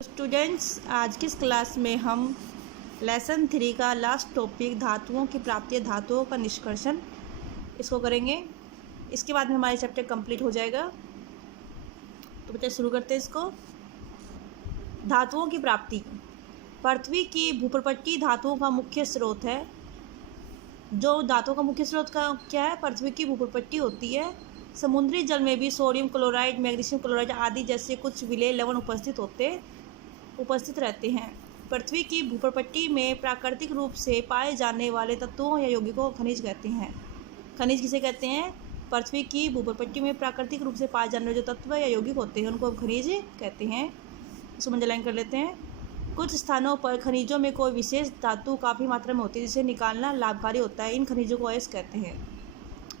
Students, आज की इस क्लास में हम लेसन 3 का लास्ट टॉपिक धातुओं की प्राप्ति या धातुओं का निष्कर्षण इसको करेंगे। इसके बाद में हमारा चैप्टर कंप्लीट हो जाएगा। तो बच्चे शुरू करते हैं इसको। धातुओं की प्राप्ति। पृथ्वी की भूप्रपट्टी धातुओं का मुख्य स्रोत है। जो धातुओं का मुख्य स्रोत का क्या है? पृथ्वी की भूप्रपट्टी होती है। समुद्री जल में भी सोडियम क्लोराइड, मैग्नीशियम क्लोराइड आदि जैसे कुछ विलेय लवण उपस्थित रहते हैं। पृथ्वी की भूप्रपट्टी में प्राकृतिक रूप से पाए जाने वाले तत्वों या यौगिकों को खनिज कहते हैं। खनिज किसे कहते हैं? पृथ्वी की भूप्रपट्टी में प्राकृतिक रूप से पाए जाने वाले जो तत्व या यौगिक होते हैं उनको खनिज कहते हैं। इसको अंडरलाइन कर लेते हैं। कुछ स्थानों पर खनिजों में कोई विशेष धातु काफ़ी मात्रा में होती है जिसे निकालना लाभकारी होता है। इन खनिजों को अयस्क कहते हैं।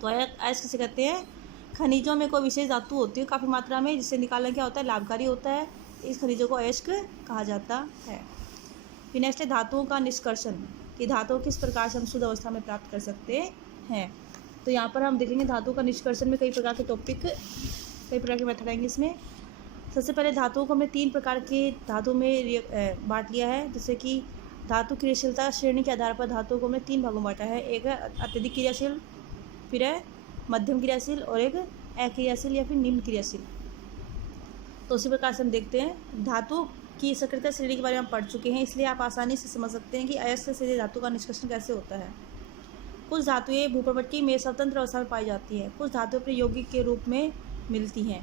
तो अयस्क किसे कहते हैं? खनिजों में कोई विशेष धातु होती है काफ़ी मात्रा में जिससे निकालना क्या होता है? लाभकारी होता है। इस खनिजों को अयस्क कहा जाता है। फिर नेक्स्ट है धातुओं का निष्कर्षण, कि धातुओं किस प्रकार से हम शुद्ध अवस्था में प्राप्त कर सकते हैं। तो यहाँ पर हम देखेंगे धातुओं का निष्कर्षण में कई प्रकार के मेथड आएंगे इसमें। सबसे पहले धातुओं को हमने 3 प्रकार के धातु में बांट लिया है। जैसे कि धातु क्रियाशीलता श्रेणी के आधार पर धातुओं को हमने 3 भागों में बांटा है। एक है अत्यधिक क्रियाशील, फिर है मध्यम क्रियाशील और एक अक्रियाशील या फिर निम्न क्रियाशील। तो उसी प्रकार से हम देखते हैं। धातु की सक्रियता श्रेणी के बारे में हम पढ़ चुके हैं, इसलिए आप आसानी से समझ सकते हैं कि अयस्क से धातु का निष्कर्षण कैसे होता है। कुछ धातुएं भूप्रपट्टी में स्वतंत्र अवस्था में पाई जाती हैं। कुछ धातुएं अपने यौगिक के रूप में मिलती हैं।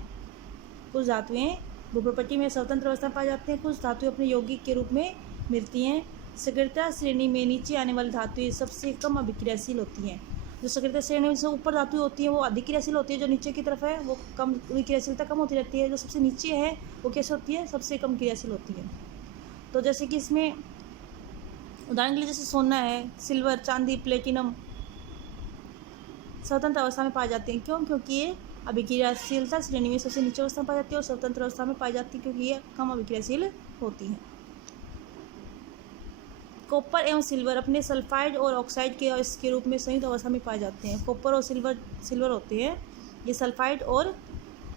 कुछ धातुएं भूप्रपट्टी में स्वतंत्र अवस्था में पाई जाती हैं, कुछ धातुएं अपने यौगिक के रूप में मिलती हैं। सक्रियता श्रेणी में नीचे आने वाली धातुएं सबसे कम अभिक्रियाशील होती हैं। जो सक्रियता श्रेणी में से ऊपर धातुएं होती हैं वो अधिक क्रियाशील होती है, जो नीचे की तरफ है वो कम क्रियाशीलता कम होती रहती है। जो सबसे नीचे है वो कैसे होती है? सबसे कम क्रियाशील होती है। तो जैसे कि इसमें उदाहरण के लिए जैसे सोना है, सिल्वर, चांदी, प्लेटिनम स्वतंत्र अवस्था में पाए जाते हैं। क्यों? क्योंकि ये अभिक्रियाशीलता श्रेणी में सबसे नीचे अवस्था में पाई जाती है और स्वतंत्र अवस्था में पाई जाती है क्योंकि ये कम अभिक्रियाशील होती हैं। कॉपर एवं सिल्वर अपने सल्फाइड और ऑक्साइड के रूप में संयुक्त अवस्था में पाए जाते हैं। कॉपर और सिल्वर होते हैं, ये सल्फाइड और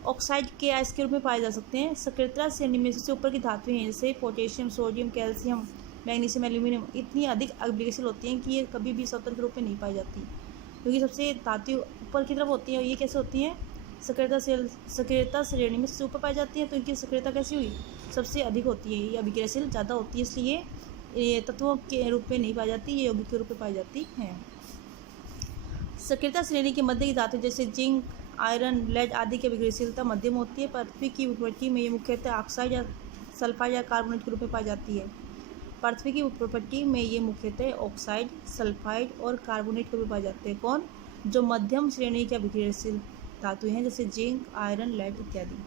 ऑक्साइड के आयस्क के रूप में पाए जा सकते हैं। सक्रियता श्रेणी में सबसे ऊपर की धातुएं हैं जैसे potassium, sodium, calcium, magnesium, aluminium इतनी अधिक अभिक्रियाशील होती हैं कि ये कभी भी स्वतंत्र रूप में नहीं पाई जाती, क्योंकि सबसे धातु ऊपर की तरफ होती हैं। और ये कैसे होती हैं? सक्रियता श्रेणी में सबसे ऊपर पाई जाती है, तो इनकी सक्रियता कैसी हुई? सबसे अधिक होती है। ये अभिक्रियाशील ज़्यादा होती है, इसलिए ये तत्वों के रूप में नहीं पाई जाती, ये यौगिक के रूप में पाई जाती हैं। सक्रियता श्रेणी के मध्य की धातु जैसे जिंक, आयरन, लेड आदि की अभिक्रियाशीलता मध्यम होती है। पृथ्वी की भूप्रपट्टी में ये मुख्यतः ऑक्साइड या सल्फाइड या कार्बोनेट के रूप में पाई जाती है। पृथ्वी की भूप्रपट्टी में ये मुख्यतः ऑक्साइड, सल्फाइड और कार्बोनेट के रूप में पाए जाते हैं। कौन? जो मध्यम श्रेणी के अभिक्रियाशील धातु हैं जैसे जिंक, आयरन, लेड इत्यादि।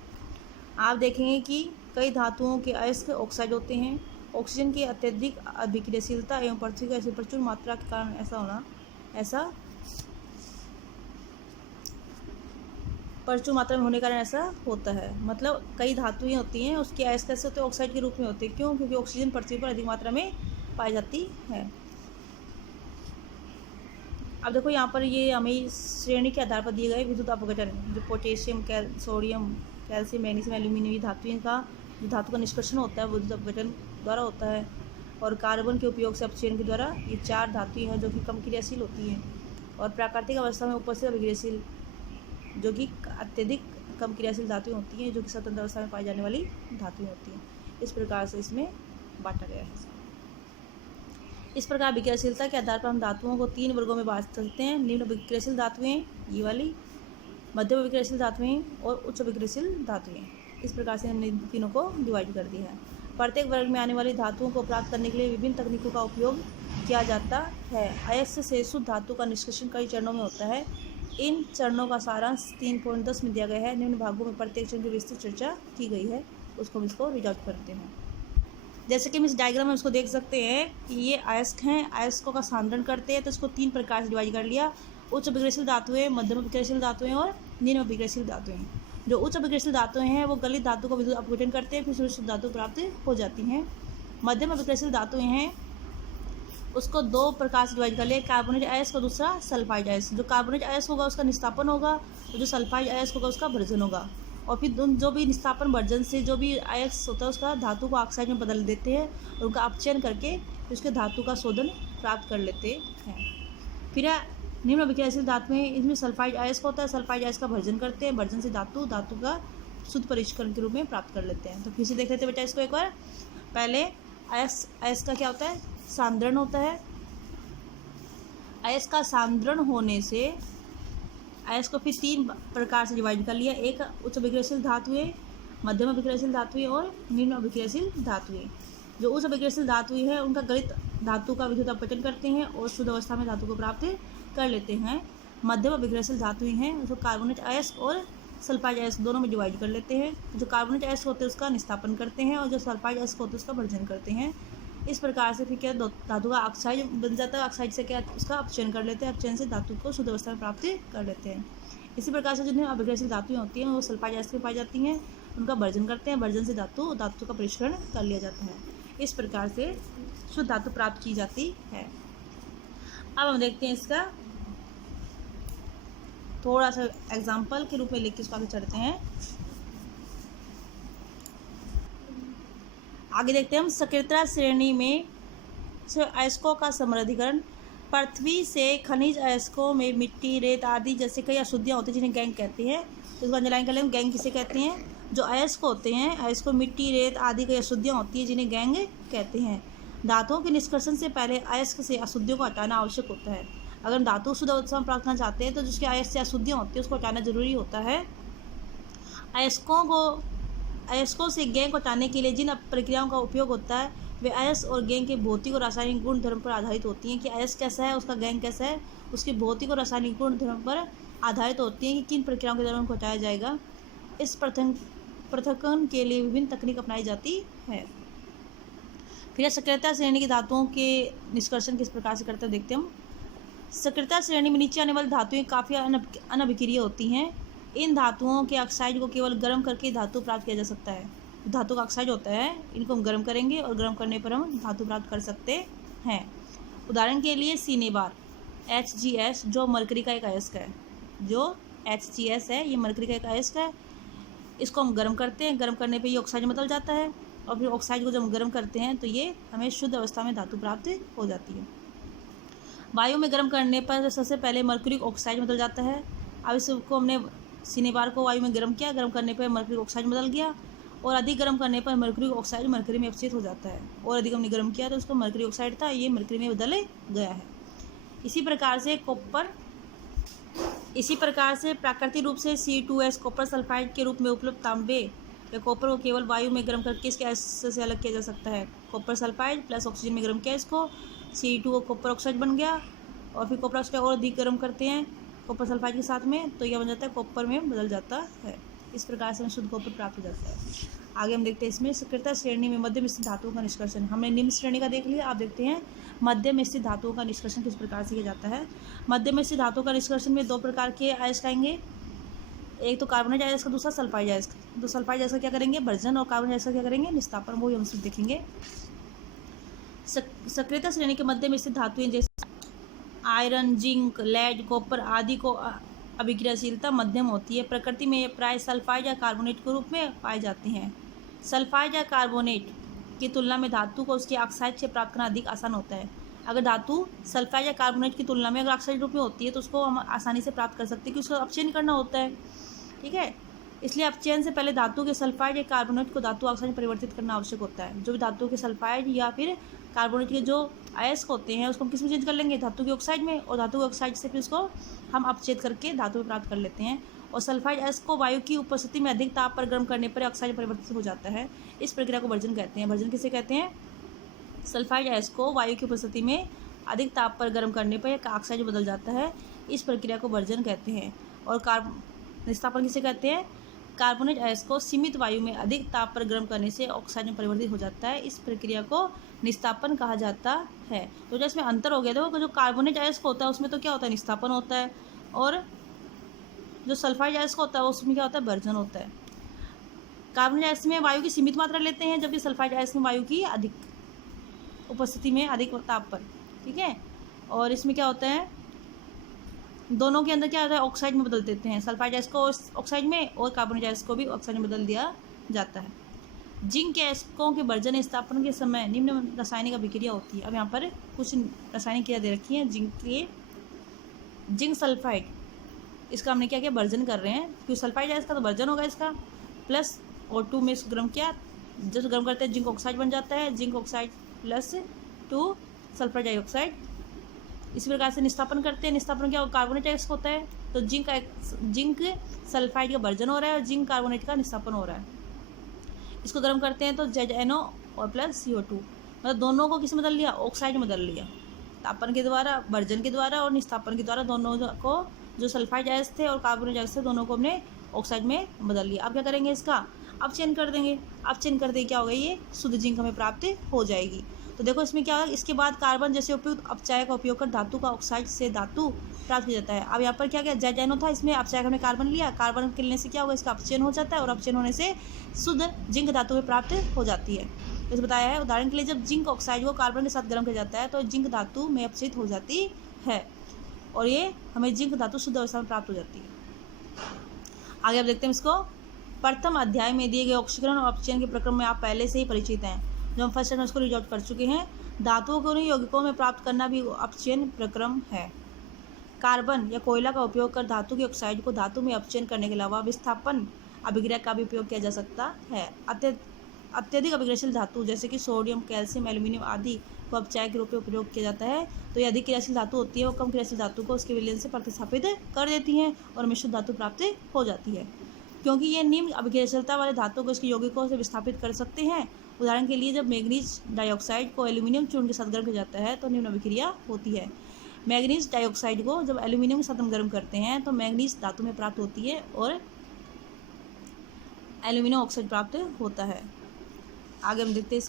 आप देखेंगे कि कई धातुओं के अयस्क ऑक्साइड होते हैं। ऑक्सीजन की अत्यधिक अभिक्रियाशीलता एवं पृथ्वी का ऐसी प्रचुर मात्रा के कारण प्रचुर मात्रा में होने के कारण ऐसा होता है। मतलब कई धातुएं होती हैं उसके अयस्क कैसे होते हैं? ऑक्साइड के रूप में होते हैं। क्यों? क्योंकि ऑक्सीजन पृथ्वी पर अधिक मात्रा में पाई जाती है। अब देखो यहाँ पर ये हमें श्रेणी के आधार पर दिए गए विद्युत अपघटन, जो potassium, sodium, calcium, magnesium, aluminium धातुओं का जो धातु का निष्कर्षण होता है वो विद्युत अपघटन द्वारा होता है। और कार्बन के उपयोग से अपक्षेपण के द्वारा। ये 4 धातुएं हैं जो कि कम क्रियाशील होती हैं। और प्राकृतिक अवस्था में उपस्थित अभिक्रियाशील जो कि अत्यधिक कम क्रियाशील धातुएं होती हैं, जो कि स्वतंत्र अवस्था में पाई जाने वाली धातुएं होती हैं। इस प्रकार से इसमें बांटा गया है। इस प्रकार अभिक्रियाशीलता के आधार पर हम धातुओं को 3 वर्गों में बांट सकते हैं। निम्न अभिक्रियाशील धातुएं ये वाली, मध्यम अभिक्रियाशील धातुएं और उच्च अभिक्रियाशील धातुएं। इस प्रकार से हमने तीनों को डिवाइड कर दिया है। प्रत्येक वर्ग में आने वाली धातुओं को प्राप्त करने के लिए विभिन्न तकनीकों का उपयोग किया जाता है। अयस्क से शुद्ध धातु का निष्कर्षण कई चरणों में होता है। इन चरणों का सारांश 3.10 में दिया गया है। निम्न भागों में प्रत्येक चरण की विस्तृत चर्चा की गई है, उसको हम इसको रीड आउट करते हैं। जैसे कि हम इस डायग्राम में उसको देख सकते हैं कि ये अयस्क हैं, अयस्कों का सांद्रण करते हैं, तो इसको 3 प्रकार से डिवाइड कर लिया। उच्च अभिक्रियाशील धातुएं, मध्यम अभिक्रियाशील धातुएं और निम्न अभिक्रियाशील धातुएं। जो उच्च अभिक्रियाशील धातुएं हैं वो गलित धातु को विद्युत अपघटन करते हैं, फिर शुद्ध धातु प्राप्त हो जाती हैं। मध्यम अभिक्रियाशील धातुएं हैं उसको 2 प्रकार से डिवाइड कर लिया, कार्बोनेट अयस्क और दूसरा सल्फाइड अयस्क। जो कार्बोनेट अयस्क होगा उसका निस्तापन होगा और जो सल्फाइड अयस्क होगा उसका भर्जन होगा। और फिर जो भी निस्तापन वर्जन से जो भी अयस्क होता है उसका धातु को ऑक्साइड में बदल देते हैं और उनका अपचयन करके उसके धातु का शोधन प्राप्त कर लेते हैं। फिर निम्न अभिक्रियाशील धातु में इसमें सल्फाइड अयस्क होता है, सल्फाइड अयस्क का भर्जन करते हैं, भर्जन से धातु का शुद्ध परिष्करण के रूप में प्राप्त कर लेते हैं। तो फिर से देख लेते हैं बेटा इसको एक बार। पहले अयस्क का क्या होता है, सांद्रण होता है। अयस्क का सांद्रण होने से अयस्क को फिर 3 प्रकार से डिवाइड कर लिया। एक उच्च अभिक्रियाशील धातुएं, मध्यम अभिक्रियाशील धातुएं और निम्न अभिक्रियाशील धातुएं। जो उच्च अभिक्रियाशील धातुएं हैं उनका गलित धातु का विद्युत अपचयन करते हैं और शुद्ध अवस्था में धातु को प्राप्त कर लेते हैं। मध्यम अभिक्रियाशील धातुएं हैं उसको कार्बोनेट अयस्क और सल्फाइड अयस्क दोनों में डिवाइड कर लेते हैं। जो कार्बोनेट अयस्क होते हैं उसका निस्तापन करते हैं और जो सल्फाइड अयस्क होते हैं उसका भर्जन करते हैं। इस प्रकार से फिर क्या धातु का ऑक्साइड बन जाता है, ऑक्साइड से क्या उसका अपचयन कर लेते हैं, अपचयन से धातु को शुद्ध अवस्था में प्राप्त कर लेते हैं। इसी प्रकार से जितनी अभिक्रियाशील धातुएं होती हैं वो सल्फाइड अयस्क में पाई जाती हैं, उनका भर्जन करते हैं, भर्जन से धातु का परिष्करण कर लिया जाता है। इस प्रकार से शुद्ध धातु प्राप्त की जाती है। अब हम देखते हैं इसका थोड़ा सा एग्जाम्पल के रूप में लिख के इसको आगे चढ़ते हैं। आगे देखते हैं हम सक्रियता श्रेणी में अयस्कों का समृद्धीकरण। पृथ्वी से खनिज अयस्कों में मिट्टी, रेत आदि जैसे कई अशुद्धियाँ होती हैं जिन्हें गैंग कहते हैं। तो इसको अंडरलाइन कर लेंगे, गैंग किसे कहते हैं। जो अयस्क होते हैं, अयस्क में मिट्टी, रेत आदि कई अशुद्धियाँ होती हैं जिन्हें गैंग कहते हैं। धातुओं के निष्कर्षण से पहले अयस्क से अशुद्धियों को हटाना आवश्यक होता है। अगर हम धातु शुद्ध अवस्था में प्राप्त करना चाहते हैं तो जिसके अयस्क से अशुद्धियाँ होती है उसको हटाना जरूरी होता है। अयस्कों से गैंग को हटाने के लिए जिन प्रक्रियाओं का उपयोग होता है वे अयस्क और गैंग के भौतिक और रासायनिक गुण धर्म पर आधारित होती हैं कि अयस्क कैसा है, उसका गैंग कैसा है, उसके भौतिक और रासायनिक गुण धर्म पर आधारित होती हैं कि किन प्रक्रियाओं के द्वारा उनको हटाया जाएगा। इस पृथक्करण के लिए विभिन्न तकनीक अपनाई जाती है। फिर सक्रियता श्रेणी की धातुओं के निष्कर्षण किस प्रकार से करते हैं देखते हैं हम। सक्रियता श्रेणी में नीचे आने वाली धातुएं काफ़ी अनभिक्रिय होती हैं। इन धातुओं के ऑक्साइड को केवल गर्म करके धातु प्राप्त किया जा सकता है। धातु का ऑक्साइड होता है, इनको हम गर्म करेंगे और गर्म करने पर हम धातु प्राप्त कर सकते हैं। उदाहरण के लिए सिनेबार HgS जो मरकरी का एक अयस्क है, जो HgS है ये मरकरी का एक अयस्क है। इसको हम गर्म करते हैं, गर्म करने पे ये ऑक्साइड में बदल जाता है और फिर ऑक्साइड को जब हम गर्म करते हैं तो ये हमें शुद्ध अवस्था में धातु प्राप्त हो जाती है। वायु में गर्म करने पर सबसे पहले मरकरी ऑक्साइड में बदल जाता है। अब इसको हमने सिनेबार को वायु में गर्म किया, गर्म करने पर मरकरी ऑक्साइड बदल गया और अधिक गर्म करने पर मरकरी ऑक्साइड मरकरी में अपचित हो जाता है। और अधिक हमने गर्म किया तो उसको मरकरी ऑक्साइड था ये मरकरी में बदल गया है। इसी प्रकार से प्राकृतिक रूप से C2S कॉपर सल्फाइड के रूप में उपलब्ध तांबे या कॉपर को केवल वायु में गर्म करके इसके अयस्क से अलग किया जा सकता है। कॉपर सल्फाइड प्लस ऑक्सीजन में गर्म किया इसको, C2 कॉपर ऑक्साइड बन गया और फिर कॉपर ऑक्साइड और अधिक गर्म करते हैं कॉपर सल्फाइड के साथ में तो यह बन जाता है कॉपर में बदल जाता है। इस प्रकार से शुद्ध कॉपर प्राप्त हो जाता है। आगे हम देखते हैं इसमें सक्रियता श्रेणी में मध्यम स्थित धातुओं का निष्कर्षण। हमने निम्न श्रेणी का देख लिया, आप देखते हैं मध्यम स्थित धातुओं का निष्कर्षण किस प्रकार से किया जाता है। मध्यम स्थित धातुओं का निष्कर्षण में 2 प्रकार के अयस्क आएंगे, एक तो कार्बोनेट अयस्क, दूसरा सल्फाइड अयस्क। तो सल्फाइड अयस्क क्या करेंगे, भर्जन, और कार्बोनेट अयस्क क्या करेंगे, निस्तापन। वो हम देखेंगे। सक्रियता श्रेणी के मध्यम स्थित धातुएं जैसे आयरन, जिंक, लेड, कॉपर आदि को अभिक्रियाशीलता मध्यम होती है। प्रकृति में प्राय सल्फाइड या कार्बोनेट के रूप में पाए जाते हैं। सल्फाइड या कार्बोनेट की तुलना में धातु को उसके ऑक्साइड से प्राप्त करना अधिक आसान होता है। अगर धातु सल्फाइड या कार्बोनेट की तुलना में अगर ऑक्साइड रूप में होती है तो उसको हम आसानी से प्राप्त कर सकते हैं क्योंकि उसको अपचयन करना होता है। ठीक है, इसलिए अपचयन से पहले धातु के सल्फाइड या कार्बोनेट को धातु ऑक्साइड में परिवर्तित करना आवश्यक होता है। जो भी धातु के सल्फाइड या फिर कार्बोनेट के जो अयस्क होते हैं उसको हम किस में चेंज कर लेंगे, धातु के ऑक्साइड में, और धातु के ऑक्साइड से फिर उसको हम अपचेद करके धातु में प्राप्त कर लेते हैं। और सल्फाइड अयस्क को वायु की उपस्थिति में अधिक ताप पर गर्म करने पर ऑक्साइड परिवर्तित हो जाता है। इस प्रक्रिया को भर्जन कहते हैं। भर्जन किसे कहते हैं, सल्फाइड अयस्क को वायु की उपस्थिति में अधिक ताप पर गर्म करने पर ऑक्साइड में बदल जाता है। इस प्रक्रिया को भर्जन कहते हैं। और निस्तापन किसे कहते हैं, कार्बोनेट अयस्क को सीमित वायु में अधिक ताप पर गर्म करने से ऑक्साइड में परिवर्तित हो जाता है। इस प्रक्रिया को निस्तापन कहा जाता है। तो जैसे इसमें अंतर हो गया था, जो कार्बोनेट अयस्क होता है उसमें तो क्या होता है, निस्तापन होता है, और जो सल्फाइड अयस्क होता है उसमें क्या होता है, भर्जन होता है। कार्बोनेट अयस्क में वायु की सीमित मात्रा लेते हैं जबकि सल्फाइड अयस्क में वायु की अधिक उपस्थिति में अधिक ताप पर। ठीक है, और इसमें क्या होता है, दोनों के अंदर क्या होता है, ऑक्साइड में बदल देते हैं, सल्फाइड गैस को ऑक्साइड में और कार्बन गैस को भी ऑक्साइड में बदल दिया जाता है। जिंक गैसों के वर्जन स्थापन के समय निम्न रासायनिक अभिक्रिया होती है। अब यहाँ पर कुछ रासायनिक क्रिया दे रखी है जिंक के। जिंक सल्फाइड, इसका हमने क्या किया, वर्जन कर रहे हैं, क्योंकि सल्फाइड गैस का तो वर्जन होगा इसका, प्लस O2 में इसको गर्म किया, जब गर्म करते हैं जिंक ऑक्साइड बन जाता है, zinc oxide plus 2 sulphur dioxide. इसी प्रकार से निस्तापन करते हैं, निस्तापन क्या कार्बोनेट गैस होता है, तो जिंक सल्फाइड का वर्जन हो रहा है और जिंक कार्बोनेट का निस्तापन हो रहा है। इसको गर्म करते हैं तो ZNO और प्लस CO2, मतलब दोनों को किस में बदल लिया, ऑक्साइड में बदल लिया, तापन के द्वारा, वर्जन के द्वारा और निस्तापन के द्वारा। दोनों को जो सल्फाइड गैस थे और कार्बोनेट गैस थे दोनों को हमने ऑक्साइड में बदल लिया। अब क्या करेंगे, इसका अब चेंज कर देंगे। अब चेंज कर देंगे क्या होगा, ये शुद्ध जिंक हमें प्राप्त हो जाएगी। तो देखो इसमें क्या होगा, इसके बाद कार्बन जैसे उपयुक्त अपचायक का उपयोग कर धातु का ऑक्साइड से धातु प्राप्त किया जाता है। अब यहाँ पर क्या क्या ZNO था, इसमें अपचायक हमने कार्बन लिया, कार्बन के लेने से क्या होगा, इसका अपचयन हो जाता है और अपचयन होने से शुद्ध जिंक धातु में प्राप्त हो जाती है। जैसे बताया है, उदाहरण के लिए जब जिंक ऑक्साइड को कार्बन के साथ गर्म किया जाता है तो जिंक धातु में अपचयित हो जाती है और ये हमें जिंक धातु शुद्ध अवस्था में प्राप्त हो जाती है। आगे आप देखते हैं इसको। प्रथम अध्याय में दिए गए ऑक्सीकरण और अपचयन के प्रक्रम में आप पहले से ही परिचित हैं, जो हम फर्स्ट टाइम उसको रीड आउट कर चुके हैं। धातुओं को उन्हीं यौगिकों में प्राप्त करना भी अपचयन प्रक्रम है। कार्बन या कोयला का उपयोग कर धातु के ऑक्साइड को धातु में अपचयन करने के अलावा विस्थापन अभिक्रिया का भी उपयोग किया जा सकता है। अत्यधिक अभिक्रियाशील धातु जैसे कि सोडियम, कैल्शियम, एल्यूमिनियम आदि को अपचायक के रूप में उपयोग किया जाता है। तो ये अधिक क्रियाशील धातु होती है, वो कम क्रियाशील धातु को उसके विलयन से प्रतिस्थापित कर देती हैं और हमें शुद्ध धातु प्राप्त हो जाती है। क्योंकि ये निम्न अभिक्रियाशीलता वाले धातु को इसके यौगिकों से विस्थापित कर सकते हैं। उदाहरण के लिए जब मैंगनीज डाइऑक्साइड को एल्यूमिनियम चूर्ण के साथ गर्म किया जाता है तो निम्न अभिक्रिया होती है। मैंगनीज डाइऑक्साइड को जब एल्यूमिनियम के साथ हम गर्म करते हैं तो मैंगनीज धातु में प्राप्त होती है और एल्यूमिनियम ऑक्साइड प्राप्त होता है। आगे हम देखते हैं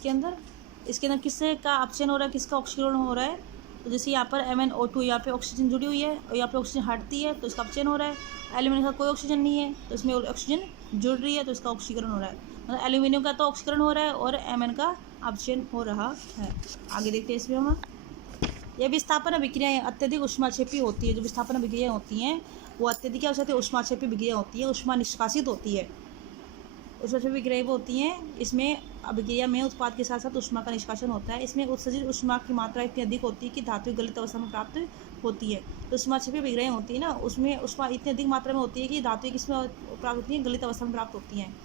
इसके अंदर किससे का अपचयन हो रहा है, किसका ऑक्सीकरण हो रहा है। तो जैसे यहाँ पर MnO2, यहाँ पे ऑक्सीजन जुड़ी हुई है और यहाँ पे ऑक्सीजन हटती है तो इसका अपचयन हो रहा है। एल्यूमिनियम का कोई ऑक्सीजन नहीं है तो इसमें ऑक्सीजन जुड़ रही है तो इसका ऑक्सीकरण हो रहा है। मतलब एल्यूमिनियम का तो ऑक्सीकरण हो रहा है और Mn का अपचयन हो रहा है। आगे देखते हैं इसमें हम। यह विस्थापन अभिक्रियाएँ अत्यधिक उष्माक्षेपी होती है। जो विस्थापन अभिक्रियाएँ होती हैं वो अत्यधिक क्या हो सकती है, उष्माक्षेपी अभिक्रिया होती है, उष्मा निष्कासित होती है। उष्माक्षेपी अभिक्रियाएँ होती हैं, इसमें अभिक्रिया में उत्पाद के साथ साथ उष्मा का निष्कासन होता है। इसमें उत्सर्जित उष्मा की मात्रा इतनी अधिक होती है कि धातु गलित अवस्था में प्राप्त होती है। तो उष्माक्षेपी अभिक्रियाएँ होती है ना, उसमें उष्मा इतनी अधिक मात्रा में होती है कि धातु किसमें प्राप्त होती है, गलित अवस्था में प्राप्त होती हैं।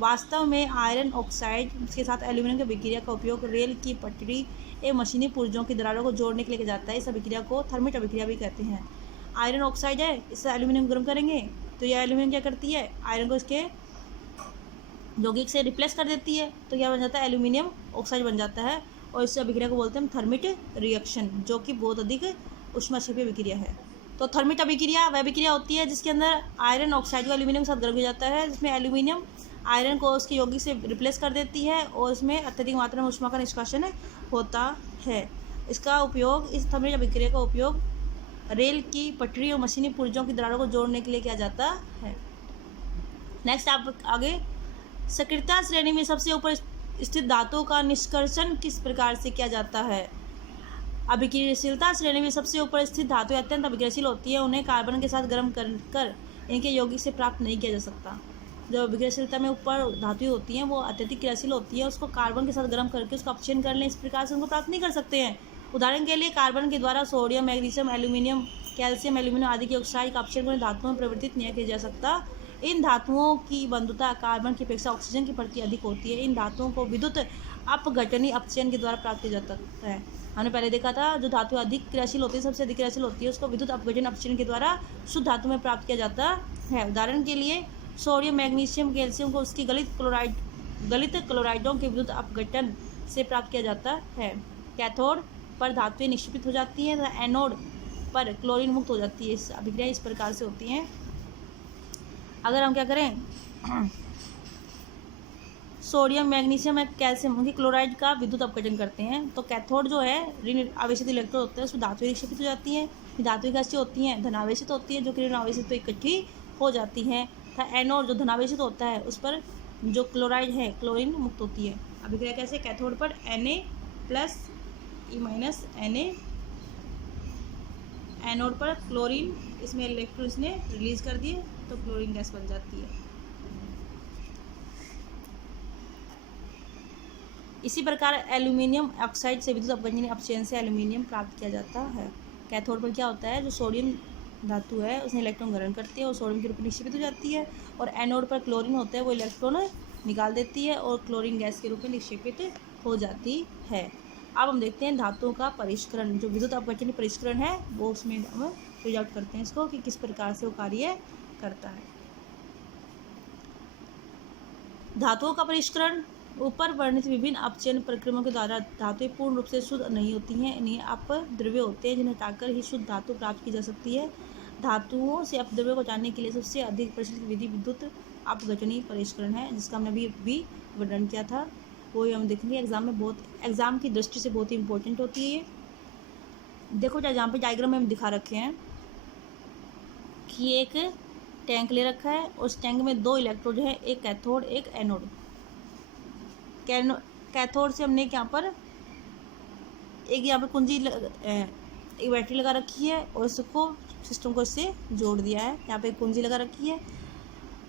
वास्तव में आयरन ऑक्साइड के साथ एल्यूमिनियम की अभिक्रिया का उपयोग रेल की पटरी एवं मशीनी पुर्जों की दरारों को जोड़ने के लिए किया जाता है। इस अभिक्रिया को थर्मिट अभिक्रिया भी कहते हैं। आयरन ऑक्साइड है, इससे एल्यूमिनियम गर्म करेंगे तो यह एल्यूमिनियम क्या करती है, आयरन को इसके यौगिक से रिप्लेस कर देती है तो क्या बन जाता है, एल्यूमिनियम ऑक्साइड बन जाता है और इस अभिक्रिया को बोलते हैं थर्मिट रिएक्शन, जो कि बहुत अधिक उष्माक्षेपी अभिक्रिया है। तो थर्मिट अभिक्रिया वह अभिक्रिया होती है जिसके अंदर आयरन ऑक्साइड को एल्यूमिनियम के साथ गर्म किया जाता है, जिसमें एल्यूमिनियम आयरन को उसके यौगिक से रिप्लेस कर देती है और इसमें अत्यधिक मात्रा में उष्मा का निष्कासन होता है। इसका उपयोग, इस थर्मिट अभिक्रिया का उपयोग रेल की पटरी और मशीनी पुर्जों की दरारों को जोड़ने के लिए किया जाता है। नेक्स्ट आप आगे, सक्रियता श्रेणी में सबसे ऊपर स्थित धातुओं का निष्कर्षण किस प्रकार से किया जाता है। अभिक्रियाशीलता श्रेणी में सबसे ऊपर स्थित धातुएं अत्यंत अभिक्रियाशील होती है, उन्हें कार्बन के साथ गर्म कर इनके यौगिक से प्राप्त नहीं किया जा सकता। जो अभिक्रियाशीलता में ऊपर धातुएं होती हैं वो अत्यधिक क्रियाशील होती है, उसको कार्बन के साथ गर्म करके उसका अपचयन कर लें, इस प्रकार से उनको प्राप्त नहीं कर सकते हैं। उदाहरण के लिए कार्बन के द्वारा sodium, magnesium, aluminium, calcium, aluminium आदि के ऑक्साइड का अपचयन को धातुओं में परिवर्तित नहीं किया जा सकता। इन धातुओं की बंधुता कार्बन की अपेक्षा ऑक्सीजन की प्रति अधिक होती है। इन धातुओं को विद्युत अपघटनी अपचयन के द्वारा प्राप्त किया जाता है। हमने पहले देखा था जो धातु अधिक क्रियाशील होती है, सबसे अधिक क्रियाशील होती है, उसको विद्युत अपघटन अपचयन के द्वारा शुद्ध धातु में प्राप्त किया जाता है। उदाहरण के लिए सोडियम, मैग्नीशियम, कैल्शियम को उसकी गलित क्लोराइडों के विद्युत अपघटन से प्राप्त किया जाता है। कैथोड पर धातुएं निक्षेपित हो जाती हैं तथा एनोड पर क्लोरीन मुक्त हो जाती है। इस अभिक्रिया इस प्रकार से होती हैं। अगर हम क्या करें, सोडियम, मैग्नीशियम और कैल्शियम उनकी क्लोराइड का विद्युत अपघटन करते हैं तो कैथोड जो है ऋण आवेशित इलेक्ट्रोड होते हैं, उसमें धातुएं निक्षेपित हो जाती हैं। धातुएं कैसी होती हैं, धनावेशित होती हैं, जो कि ऋण आवेशित पर इकट्ठी हो जाती हैं। तथा एनोड जो धनावेशित होता है उस पर जो क्लोराइड है क्लोरीन मुक्त होती है। अभिक्रिया कैसे, कैथोड पर Na+, E- Na एनोड पर क्लोरीन, इसमें इलेक्ट्रॉन इसने रिलीज कर दिए तो क्लोरीन गैस बन जाती है। इसी प्रकार एल्यूमिनियम ऑक्साइड से विद्युत अपघटन अपचयन से एल्यूमिनियम प्राप्त किया जाता है। कैथोड पर क्या होता है, जो सोडियम धातु है उसने इलेक्ट्रॉन ग्रहण करती है और सोडियम के रूप में निक्षेपित हो जाती है, और एनोड पर क्लोरीन होता है वो इलेक्ट्रॉन निकाल देती है और क्लोरीन गैस के रूप में निक्षेपित हो जाती है। अब हम देखते हैं धातुओं का परिष्करण, जो विद्युत अपघटन परिष्करण है वो उसमें हम फिगर आउट करते हैं इसको कि किस प्रकार से वो कार्य करता है। धातुओं का परिष्करण, ऊपर वर्णित विभिन्न अपचयन प्रक्रियाओं के द्वारा धातुएं पूर्ण रूप से शुद्ध नहीं होती हैं, इन्हें अपद्रव्य होते हैं जिन्हें हटाकर ही शुद्ध धातु प्राप्त की जा सकती है। धातुओं से अपद्रव्य को हटाने के लिए सबसे अधिक प्रचलित विधि विद्युत अपघटनीय परिष्करण है, जिसका हमने अभी वर्णन किया था, वो हम देखेंगे एग्जाम की दृष्टि से बहुत ही इंपॉर्टेंट होती है। देखो जहाँ पे डायग्राम में हम दिखा रखे हैं कि एक टैंक ले रखा है और उस टैंक में दो इलेक्ट्रोड है, एक कैथोड एक एनोड। कैथोड से हमने यहाँ पर एक कुंजी एक बैटरी लगा रखी है और इसको सिस्टम को इससे जोड़ दिया है, यहाँ पे एक कुंजी लगा रखी है,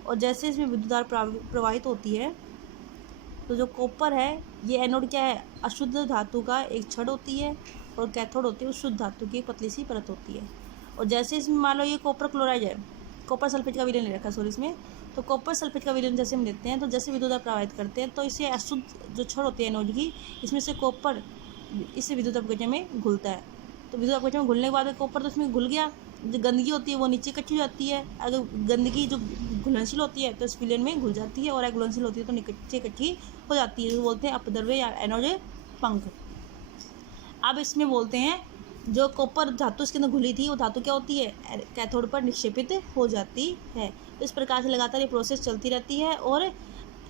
और जैसे इसमें विद्युत धारा प्रवाहित होती है तो जो कॉपर है ये एनोड क्या है, अशुद्ध धातु का एक छड़ होती है, और कैथोड होती है वो शुद्ध धातु की एक पतली सी परत होती है। और जैसे इसमें मान लो ये कॉपर क्लोराइड है, कॉपर सल्फेट का विलयन ले रखा है सॉरी इसमें, तो कॉपर सल्फेट का विलयन जैसे हम लेते हैं तो जैसे विद्युत धारा प्रवाहित करते हैं तो इसे अशुद्ध जो छड़ होती है एनोड की, इसमें से कॉपर इससे विद्युत अपघटन में घुलता है। तो विद्युत अपघटन में घुलने के बाद कॉपर तो इसमें घुल गया, जो गंदगी होती है वो नीचे इकट्ठी हो जाती है, अगर गंदगी जो घुलनशील होती है तो इस विलयन में घुल जाती है, और अगर घुलनशील होती है तो नीचे इकट्ठी हो जाती है, तो बोलते हैं अपद्रव्य या एनोड पंख। अब इसमें बोलते हैं जो कॉपर धातु इसके अंदर घुली थी वो धातु क्या होती है, कैथोड पर निक्षेपित हो जाती है। तो इस प्रकार से लगातार ये प्रोसेस चलती रहती है और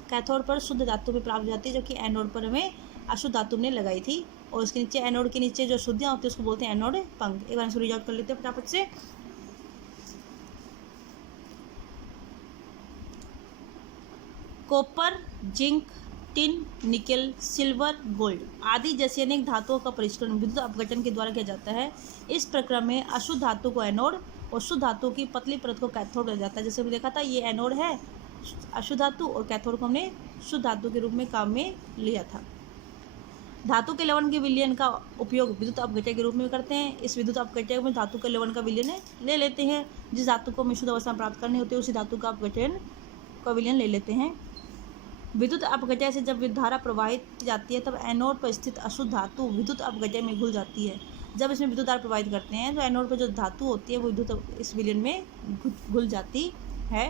कैथोड पर शुद्ध धातु में प्राप्त हो जाती है, जो कि एनोड पर हमें अशुद्ध धातु ने लगाई थी, और उसके नीचे एनोड के नीचे जो शुद्धियाँ होती है उसको बोलते हैं एनोड पंख। एक बार इसको रीड आउट कर लेते हैं फटाफट से। Copper, zinc, tin, nickel, silver, gold आदि जैसी अनेक धातुओं का परिष्करण विद्युत अपघटन के द्वारा किया जाता है। इस प्रक्रिया में अशुद्ध धातु को एनोड और शुद्ध धातु की पतली परत को कैथोड कहा जाता है। जैसे हमने देखा था ये एनोड है अशुद्ध धातु, और कैथोड को हमने शुद्ध धातु के रूप में काम में लिया था। धातु के लवण के विलयन का उपयोग विद्युत अपघटन के रूप में करते हैं। इस विद्युत अपघटन में धातु के लवण का विलयन ले लेते हैं, जिस धातु को शुद्ध अवस्था प्राप्त करनी होती है उसी धातु का अपघटन का विलयन ले लेते हैं। विद्युत अपघटन से जब विद्युत धारा प्रवाहित की जाती है तब एनोड पर स्थित अशुद्ध धातु विद्युत अपघटन में घुल जाती है। जब इसमें विद्युत धारा प्रवाहित करते हैं तो एनोड पर जो धातु होती है वो विद्युत इस विलयन में घुल जाती है।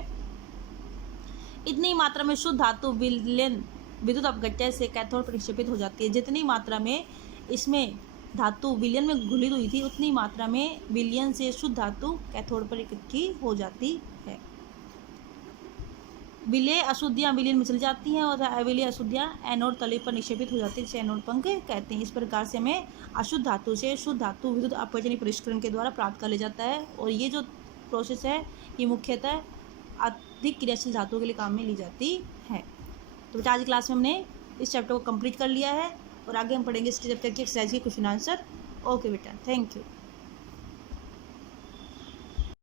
इतनी मात्रा में शुद्ध धातु विलयन विद्युत अपघटन से कैथोड पर निक्षेपित हो जाती है। जितनी मात्रा में इसमें धातु विलयन में घुली हुई थी उतनी मात्रा में विलयन से शुद्ध धातु कैथोड पर इकट्ठी हो जाती है। विलेय अशुद्धियाँ विलयन में चली जाती हैं और अविलेय अशुद्धियाँ एनोड तले पर निक्षेपित हो जाती है, जिसे एनोड पंख कहते हैं। इस प्रकार से हमें अशुद्ध धातु से शुद्ध धातु विद्युत अपघटन परिष्करण के द्वारा प्राप्त कर लिया जाता है, और ये जो प्रोसेस है ये मुख्यतः अधिक क्रियाशील धातुओं के लिए काम में ली जाती है। तो बेटा आज क्लास में हमने इस चैप्टर को कंप्लीट कर लिया है और आगे हम पढ़ेंगे इस चैप्टर की एक्सरसाइज के क्वेश्चन आंसर। ओके बेटा, थैंक यू।